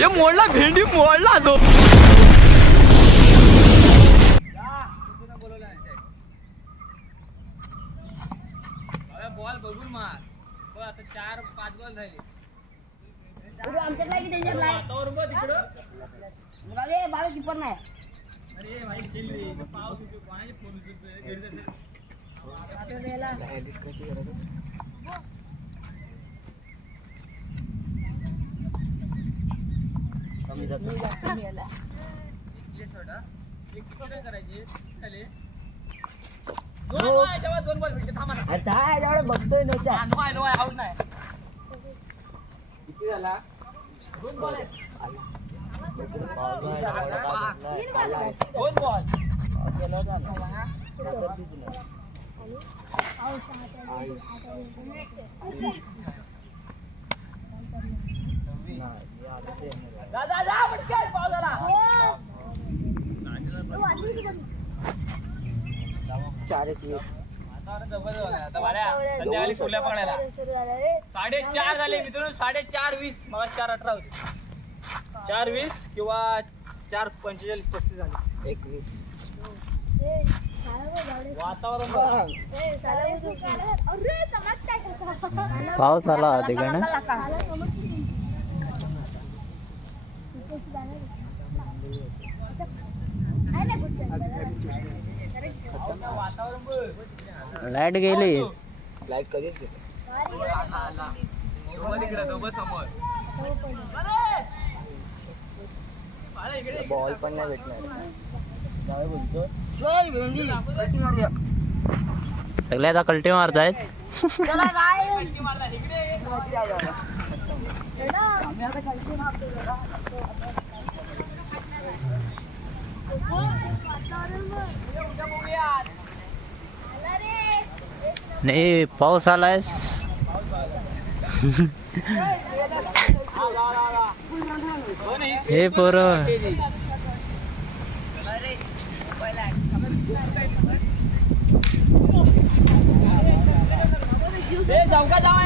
हे मोडला भेंडी मोडला तो. बॉल बघून मार. आता 4-5 बॉल झाले. वातावरण बघ तिकडं. बाळा किपर नाही. अरे भाई चिल्ली पाऊस होतो पाणी फोन होतो घरी जाते. कमी जातो. एक किती करायचे खाली. दोन बॉल भेटते थांबा ना. अरे काय एवढं बघतोय नोचा. नो आहे आउट नाही. किती झाला? 2 बॉल आहेत. 2 बॉल. जा पटकन पाऊस आला. 4-1. वातावरण जबरदस्त आहे. आता बाळ्या संध्याकाळी सोल्या पकडायला 4:30 झाले मित्रांनो. 4:30-20 मला 4:18 होते. 4:20 किंवा 4:45-35 झाले. 21. वातावरण पाऊस आला तिकडे. लाईट गेली. लाईट कधीच गेली. बॉल पण नाही भेटणार. सगळे आता कल्टी मारतायत. नाही पाऊस आलाय. हे पोरं जाऊ का जाऊ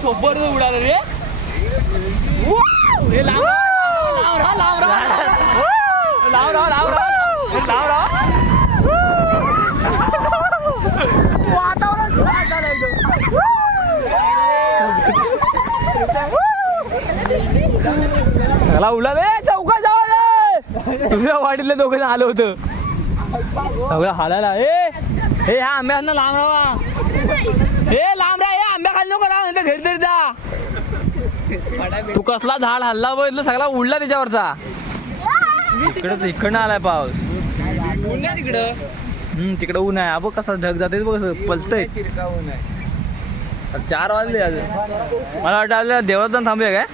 सोबत उडालं रे. सगळा उडला रे. चौका जावा दुसऱ्या वाडीतले दोघं आलं होतं. सगळं हालायला. हे हा आंब्यानं लांब राहा. हे लांब राहा. हे आंब्या खाली नको राहा घरी तरी जा. तू कसला झाड हल्ला बघितलं सगळा उडला त्याच्यावरचा. इकडनं आलाय पाऊस. ऊन आहे तिकडं. तिकडं ऊन आहे. अबो कसा ढग जाते बघ पलतय. 4 वाजले अजून. मला वाटतं देवळात जाऊन थांबूया काय.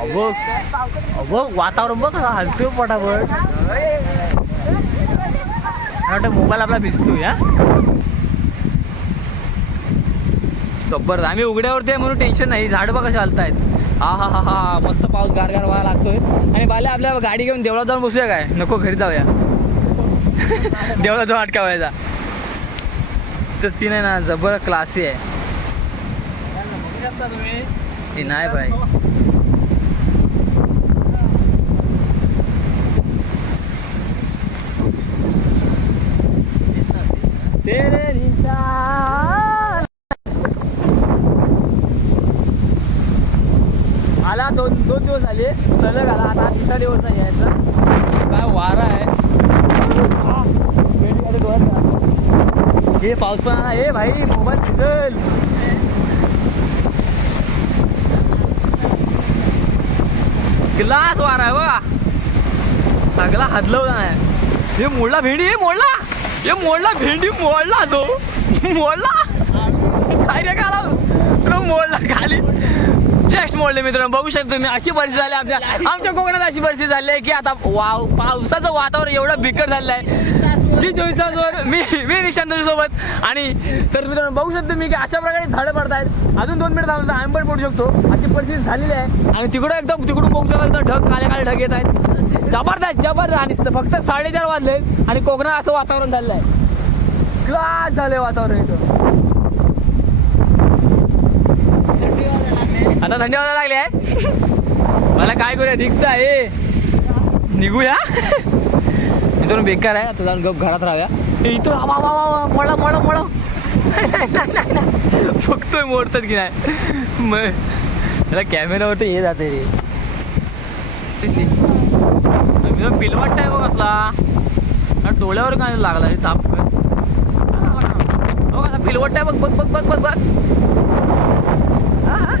अबो वातावरण बघ कसा हलतोय पटापट. वाटतं मोबाईल आपला भिजतोय. जबरदस्त. आम्ही उघड्यावरती आहे म्हणून टेन्शन नाही. झाड बघ कशा हलतायत. हा मस्त पाऊस गारगार व्हायला लागतोय. आणि बाल्या आपल्या गाडी घेऊन देवळात जाऊन बसूया काय. नको घरी जाऊया. देवळात जाऊन अटकावायचा. तर सीन आहे ना जबर क्लासी आहे. हे नाही भाई. तेरे निशान आला. 2 दिवस आले सलग आला. आता 3रा दिवस नाही यायचा. काय वारा आहे. हे पाऊस पण आला. हे भाई मोबाईल भिजल. ग्लास वारा आहे बघा. सगळा हदलवला नाही. हे मोडला भेंडी. हे मोडला भेंडी मोडला तो. मोडला काय रे काला मोडला खाली. जस्ट मोडले मित्रांनो. बघू शकतो तुम्ही अशी परिस्थिती झाली आमच्या कोकणात. अशी परिस्थिती झाली आहे की आता पावसाचं वातावरण एवढं बिकट झालेलं आहे. जी 24 तासावर मी निशांत सोबत. आणि तर मित्रांनो बघू शकतो मी की अशा प्रकारे झाडं पडतायत. अजून 2 मिनिट थांबलं आम्ही पण पडू शकतो. अशी परिस्थिती झालेली आहे. आणि तिकडून बघू शकतो ढग काळे ढग येत आहेत. जबरदस्त. आणि फक्त 4:30 वाजले आणि कोकणात असं वातावरण झालेलं आहे. ग्लास झाले वातावरण इथं. आता थंडी वाजायला लागली आहे. मला काय करूया रिक्षा आहे, निघूया. इथून बेकार आहे. आता जाऊन गप घरात राहूया. इथून मोडा मोडा मोडा बघतोय मोडतात की नाही. मग त्याला कॅमेऱ्यावरती हे जाते रे. पिलवाट आहे बघ असला. डोळ्यावर काय लागला रे ताप. आता पिलवट आहे बघ बघ बघ बघ बघ बघ.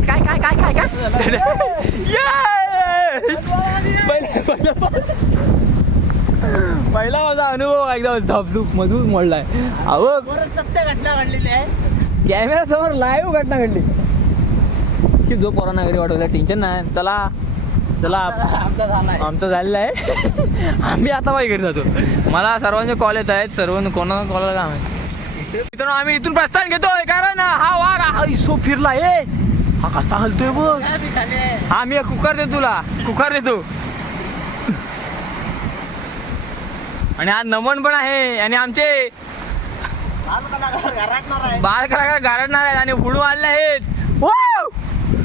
काय काय काय काय काय पहिला माझा अनुभव एकदम झापझूप मजबूत मोडलाय. अहो सत्य घटना घडलेली आहे. कॅमेरा समोर लाईव्ह घटना घडली. शिव जो पोरांना घरी वाटवलं टेन्शन नाही. चला चला आमचं झालेलं आहे. आम्ही आता बाई घरी जातो. मला सर्वांचे कॉल येत आहेत. सर्व कोणाला कॉल काम आहे. मित्रांनो आम्ही इथून प्रस्थान घेतोय कारण हा वाघ हा इसो फिरला. ए हा कसा हलतोय बघ. हा मी कुकर देतो तुला, कुकर देतो. आणि आज नमन पण आहे आणि आमचे बाल कलाकार गारडणार आहेत आणि हुडू आणले आहेत.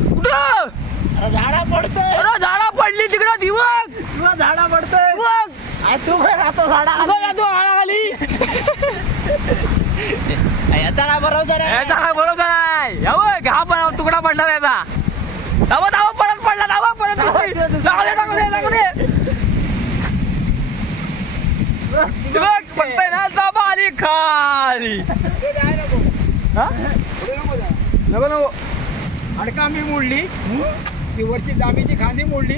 कुठं झाडा पडतोय. अरे झाडा पडली तिकडं दिवस. झाडा पडतोय बघ तू काय राहतो झाडा खाली. याचा काय भरोसा नाही. याचा काय भरोसा नाही. हा पण तुकडा पडला याचा. धावा धावा परत पडला. धावा परत लागू दे लागू दे लागू दे. पडतंय ना दाबा आली खाली. नको नको हाडकांबी मोडली. ती वरची जांभीची खांदी मोडली.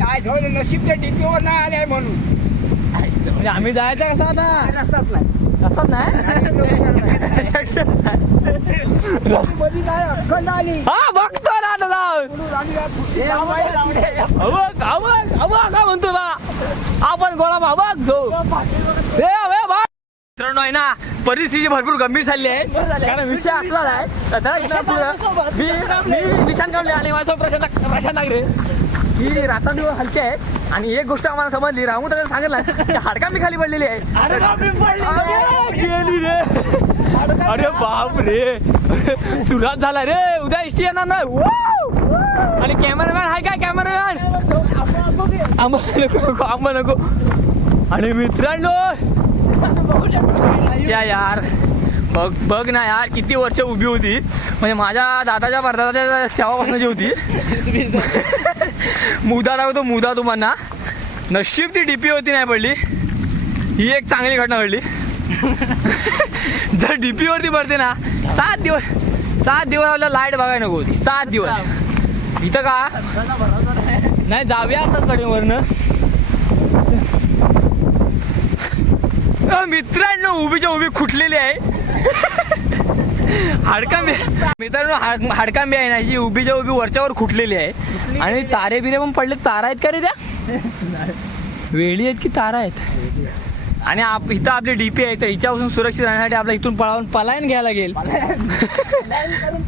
काय झालं नशीब त्या डीपीवर नाही आले म्हणून. म्हणजे आम्ही जायचं कसं आता रस्ताच नाही. असतात नाही. काय अखंड आली. हा बघतो ना दादा. काय म्हणतो ना आपण गोळा बाबा झो. मित्रांनो आहे ना परिस्थिती भरपूर गंभीर झाली आहे. कारण विषय असला आहे मी निशाण काढले आणि माझा प्रशांत नागरे ही रात्रंदिवस हलके आहे. आणि एक गोष्ट आम्हाला समजली. राहून त्याला सांगितलं हाडका मी खाली पडलेली आहे. गेली रे. अरे बाप रे सुरुवात झाला रे. उद्या एसटी येणार नाही. आणि कॅमेरामॅन आहे काय कॅमेरामॅन आंबा नको. आणि मित्रांनो यार बघ बघ ना यार किती वर्ष उभी होती. म्हणजे माझ्या दादाच्या परदादाच्या तेव्हापासून होती. मुदा दाखवतो मुदा तुम्हाला. नशीब ती डीपी होती नाही पडली. ही एक चांगली घटना घडली. जर डीपी वरती पडते ना 7 दिवस आपल्याला लाईट बघायला नको होती. 7 दिवस इथं का नाही. जाऊया आता कडेवरनं. मित्रांनो उभीच्या उभी खुटलेली आहे. हाडकांबी मित्रांनो हाडकांबी आहे ना जी उभीच्या उभी वरच्यावर खुटलेली आहे. आणि तारे बिरे पण पडले. तारा आहेत का रे त्या वेळी आहेत की तारा आहेत. आणि इथं आपली डीपी आहे तर हिच्यापासून सुरक्षित राहण्यासाठी आपल्या इथून पलायन घ्यायला लागेल.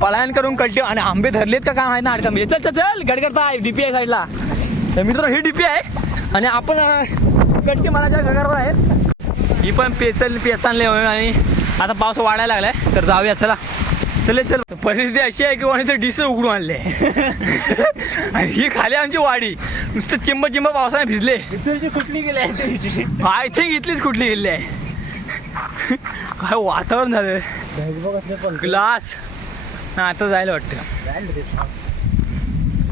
पलायन करून कट्टे आणि आंबे धरलेत का काय माहिती ना हाडकांबी. चल चल चल गडगडता आहे डीपी आहे साईडला. तर मित्रांनो ही डीपी आहे आणि आपण कट्टे मलाच्या घरावर आहे. ही पण पेचानले आणि आता पाऊस वाढायला लागलाय तर जाऊया चला. चल चल परिस्थिती अशी आहे की कोणाचं डिस उघडून आणले. आणि ही खाली आमची वाडी नुसतं चिंब पावसाने भिजले. कुठली गेली आहे. आय थिंक इथलीच कुठली गेली आहे. काय वातावरण झालं. ग्लास ना आता जायला वाटतं.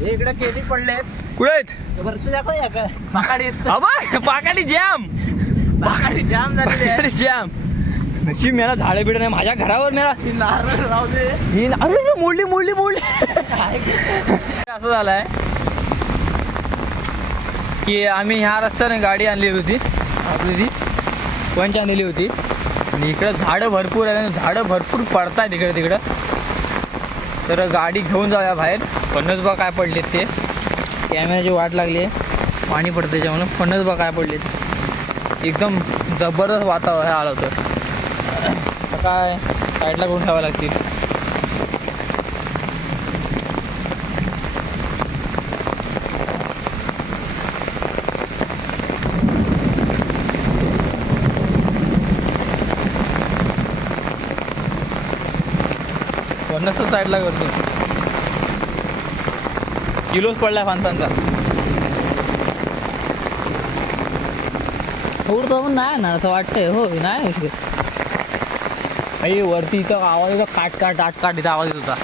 इकडे केली पडले. कुठे आहेत वरती दाखवूया का पाकाली जॅम. जाम झालेली जॅम. नशीब मेला झाडं बिडं नाही माझ्या घरावर मेला. अरे मोडली मोडली मोडली. असं झालंय की आम्ही ह्या रस्त्याने गाडी आणली होती. आपली ती पंच आणलेली होती. आणि इकडं झाडं भरपूर आहे. झाडं भरपूर पडतात इकडे तिकडं. तर गाडी घेऊन जाऊया बाहेर. फणस बा काय पडलेत ते. कॅमेऱ्याची वाट लागली आहे. पाणी पडतं त्याच्यामुळे. फणस बा काय पडलेत. एकदम जबरदस्त वातावरण आलं होतं. काय साईडला करून ठेवावं लागतील. फणस साईडला करतो किलोच पडलाय फणसांचा. थोडं पण नाही ना असं वाटतंय. हो नाही आई वरती इथं आवाज येतो काट काट आट काट इथं आवाज येत होता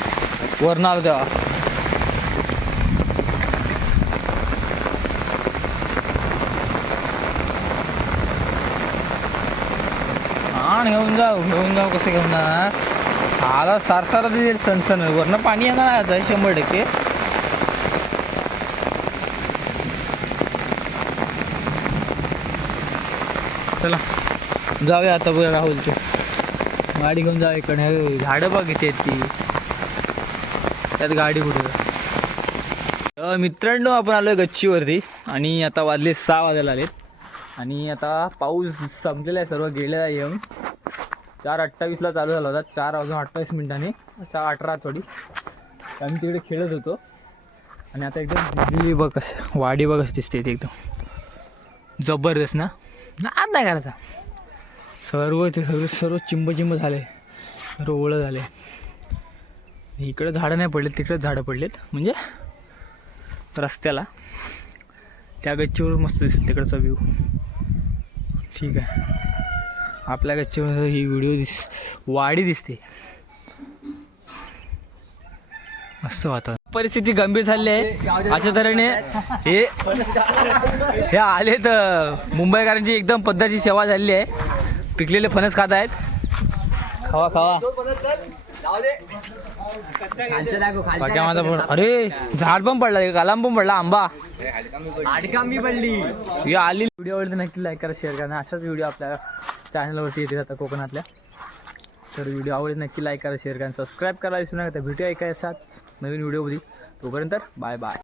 वरनं आलो तेव्हा. हा घेऊन जाऊ कसं घेऊन जाणार. आला सारसारा देईल सणसण वरनं पाणी येणार आता 100%. चला जाऊया आता बघा राहुलची गाडी घेऊन जाऊ इकडे. झाडं बघ इथे आहेत ती त्यात गाडी कुठे. मित्रांनो आपण आलोय गच्चीवरती आणि आता वाजले 6 वाजायला आलेत आणि आता पाऊस संपलेला आहे सर्व गेलेला आहे. येऊन 4:28 चालू झाला होता. 4:28 4:18 थोडी आम्ही तिकडे खेळत होतो आणि आता एकदम भिजली बघ कसं वाडी बघ कसं दिसते ती एकदम जबरदस्त ना. आज नाही करायचा सर्व चिंब झाले सर्व ओळं झाले. इकडं झाडं नाही पडलेत तिकडेच झाडं पडलेत म्हणजे रस्त्याला. त्या गच्चीवर मस्त दिसेल तिकडचा व्ह्यू. ठीक आहे आपल्या गच्चीवर ही वाडी दिसते मस्त वातावरण. परिस्थिती गंभीर झाली आहे अशा तऱ्हेने हे आलेत मुंबईकरांची एकदम पद्धतीची सेवा झालेली आहे. पिकलेले फणस खात आहेत. खावा माझा पण. अरे झाड पण पडला कलाम पण पडला आंबा पडली. ही आली व्हिडिओ आवडली तर नक्की लाईक करा शेअर करा. अशाच व्हिडिओ आपल्या चॅनलवरती येते आता कोकणातल्या. तर व्हिडिओ आवडली नक्की लाईक करा शेअर करा सबस्क्राईब करा विसरू नका. भेटूया एका अशाच नवीन व्हिडिओमध्ये. तोपर्यंत बाय बाय.